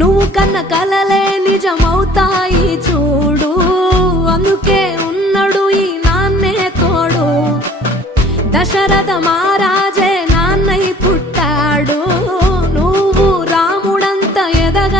నువ్వు కన్న కలలే నిజమవుతాయి చూడు, అందుకే ఉన్నాడు ఈ నాన్నే తోడు. దశరథ మహారాజే నాన్నై పుట్టాడు, నువ్వు రాముడంత ఎదగ